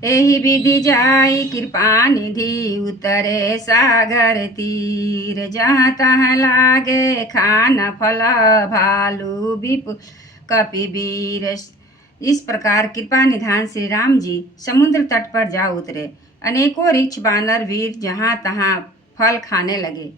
एहि विधि जाई कृपा निधि उतरे सागर तीर। जहाँ तहाँ लागे खान फल भालू विपुल कपिवीर। इस प्रकार कृपा निधान श्री राम जी समुद्र तट पर जा उतरे। अनेकों ऋक्ष बानर वीर जहाँ तहाँ फल खाने लगे।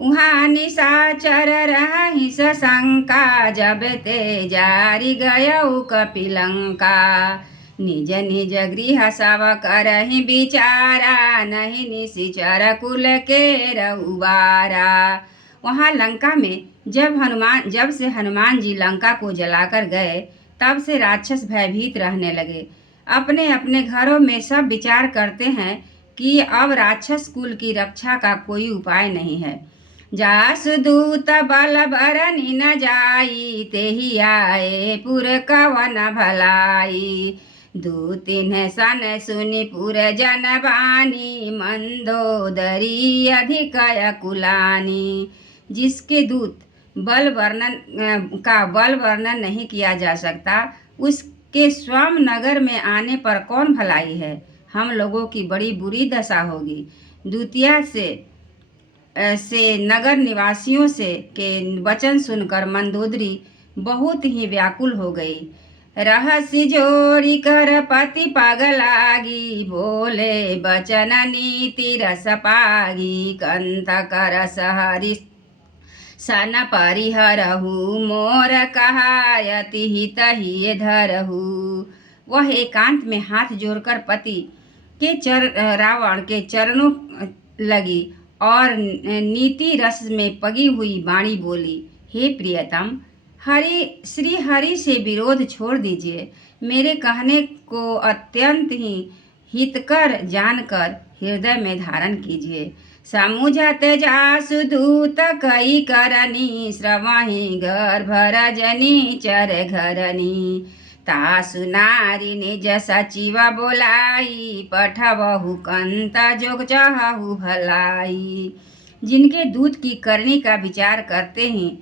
उहाँ निशाचर रही सशंका, जब ते जारी गयऊ कपिलंका। निज निज गृह सब करहि बिचारा, नहीं निशिचर कुल के रउबारा। वहाँ लंका में जब से हनुमान जी लंका को जलाकर गए, तब से राक्षस भयभीत रहने लगे। अपने अपने घरों में सब विचार करते हैं कि अब राक्षस कुल की रक्षा का कोई उपाय नहीं है। जासु दूत बल बरनि न जाई, तेहि आए पुर कवन भलाई। दूतिन सन सुनि पुर जन बानी, मंदोदरी अधिक कुलानी। जिसके दूत बल वर्णन नहीं किया जा सकता, उसके स्वयं नगर में आने पर कौन भलाई है। हम लोगों की बड़ी बुरी दशा होगी। दूतिया से नगर निवासियों से के वचन सुनकर मंदोदरी बहुत ही व्याकुल हो गई। रहस्य जोड़ी कर पति पगलागी, बोले बचन नीति रस पागी। कंत कर सहरि सन परिहरहु, मोर कहायति हित ही धरहु। वह एकांत में हाथ जोड़कर पति के रावण के चरणों लगी और नीति रस में पगी हुई वाणी बोली, हे प्रियतम, श्री हरि से विरोध छोड़ दीजिए। मेरे कहने को अत्यंत ही हितकर जानकर हृदय में धारण कीजिए। समुझत जासु दूत कई करनी, श्रवहि गर्भ रजनी चर घरनी। तासु नारी निज सचिव बोलाई, पठबहु कंत जोग चाहु भलाई। जिनके दूत की करनी का विचार करते ही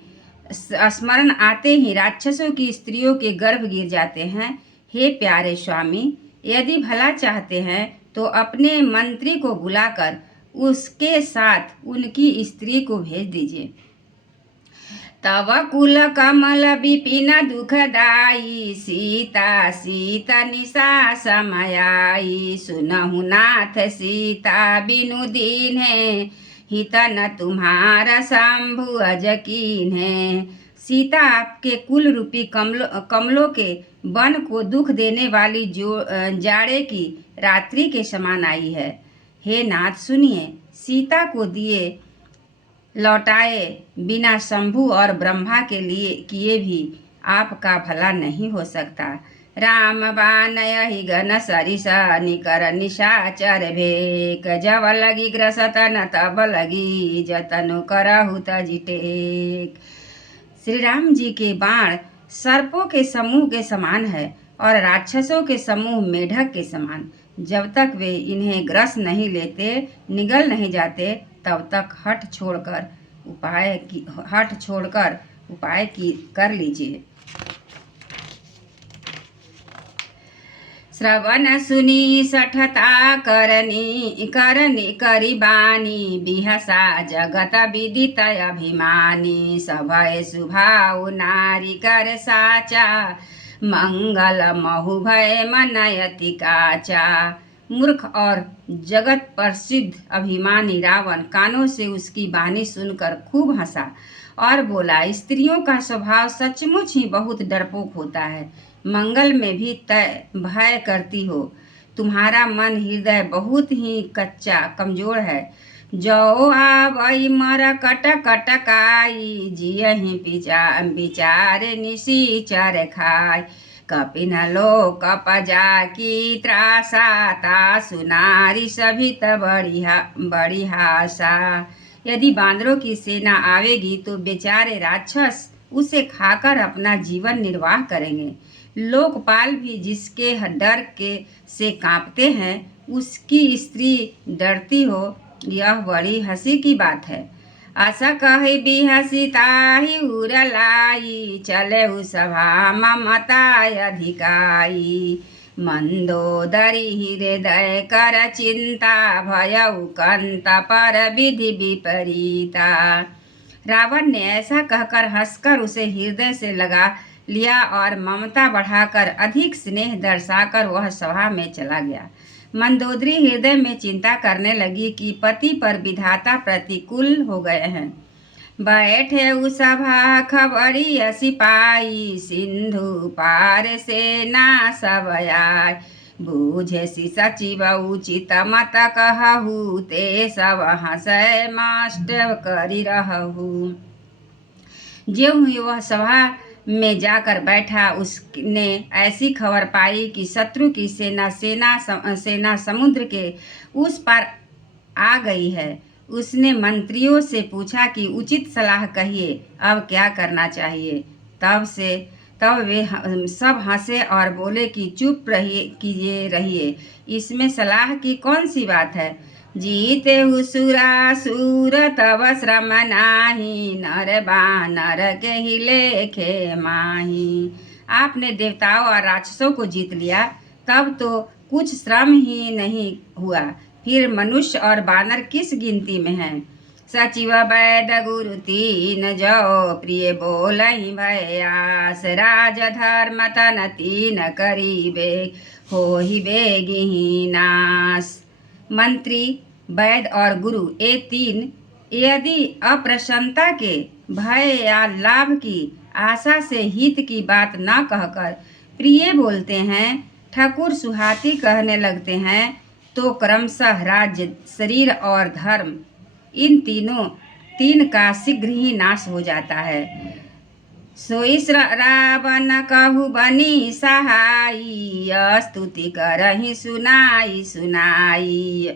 स्मरण आते ही राक्षसों की स्त्रियों के गर्भ गिर जाते हैं। हे प्यारे स्वामी, यदि भला चाहते हैं तो अपने मंत्री को बुलाकर उसके साथ उनकी स्त्री को भेज दीजिए। तव कुल कमल विपिन दुखदाई, सीता सीता निशा समयाई। सुनहु नाथ सीता बिनु दीन है, हित न तुम्हारा शंभु अज कीन है। सीता आपके कुल रूपी कमलों के वन को दुख देने वाली जाड़े की रात्रि के समान आई है। हे नाथ सुनिए, सीता को दिए लौटाए बिना शंभु और ब्रह्मा के लिए किए भी आपका भला नहीं हो सकता। राम बान यही घन सरिसा, निकर निशाचर भेक। जब लगी ग्रसतन तब लगी, जतनु करहु तजि टेक। श्री राम जी के बाण सर्पों के समूह के समान है और राक्षसों के समूह मेढक के समान। जब तक वे इन्हें ग्रस नहीं लेते, निगल नहीं जाते, तब तक हठ छोड़कर उपाय कर लीजिए। श्रवण सुनी सठता करनी करी बानी, बिहसा जगत विदित अभिमानी। सभय सुभाव नारी कर साचा, मंगल महु भय मनयति काचा। मूर्ख और जगत प्रसिद्ध अभिमानी रावण कानों से उसकी वाणी सुनकर खूब हंसा और बोला, स्त्रियों का स्वभाव सचमुच ही बहुत डरपोक होता है। मंगल में भी तय भय करती हो। तुम्हारा मन हृदय बहुत ही कच्चा कमजोर है। जो आवई मर कट कटकाई, जियहि विचारे निशिचर खाय। कपिन लोक पजा की त्रासा, तासु नारी सभित बड़ी हासा। यदि बांदरों की सेना आवेगी तो बेचारे राक्षस उसे खाकर अपना जीवन निर्वाह करेंगे। लोकपाल भी जिसके डर से कांपते हैं, उसकी स्त्री डरती हो, यह बड़ी हंसी की बात है। आशा कही बिहसी ताहि उरलाई, चले सभा ममता अधिकाई। मंदोदरी हृदय कर चिंता भयउ कंत पर विधि विपरीता। रावण ने ऐसा कहकर हंसकर उसे हृदय से लगा लिया और ममता बढ़ाकर अधिक स्नेह दर्शाकर वह सभा में चला गया। मंदोदरी हृदय में चिंता करने लगी कि पति पर विधाता प्रतिकूल हो गए हैं। बैठे उ सभा खबरी सिपाही, सिंधु पार से ना सब आय। बूझे सी सचिव उचित मत कहू, ते सब हंसय मास्ट करी रहू। ज्यों ही वह सभा में जाकर बैठा, उसने ऐसी खबर पाई कि शत्रु की सेना समुद्र के उस पार आ गई है। उसने मंत्रियों से पूछा कि उचित सलाह कहिए, अब क्या करना चाहिए। तब वे सब हंसे और बोले कि चुप रहिए, इसमें सलाह की कौन सी बात है। जीते सुरासुर तब श्रम नाही, नर बानर के ही लेखे माही। आपने देवताओं और राक्षसों को जीत लिया, तब तो कुछ श्रम ही नहीं हुआ, फिर मनुष्य और बानर किस गिनती में हैं। सचिव वैद गुरु तीन जो, प्रिय बोलहि भयास। राज धर्म तन तीन करीबे, हो ही बेगिहि नाश। मंत्री, वैद और गुरु ये तीन यदि अप्रसन्नता के, भय या लाभ की आशा से हित की बात न कहकर प्रिय बोलते हैं, ठकुर सुहाती कहने लगते हैं, तो क्रमशः राज्य, शरीर और धर्म, इन तीन का शीघ्र ही नाश हो जाता है। सोई रावण कहु बनी सहाई, स्तुति करहि सुनाई सुनाई।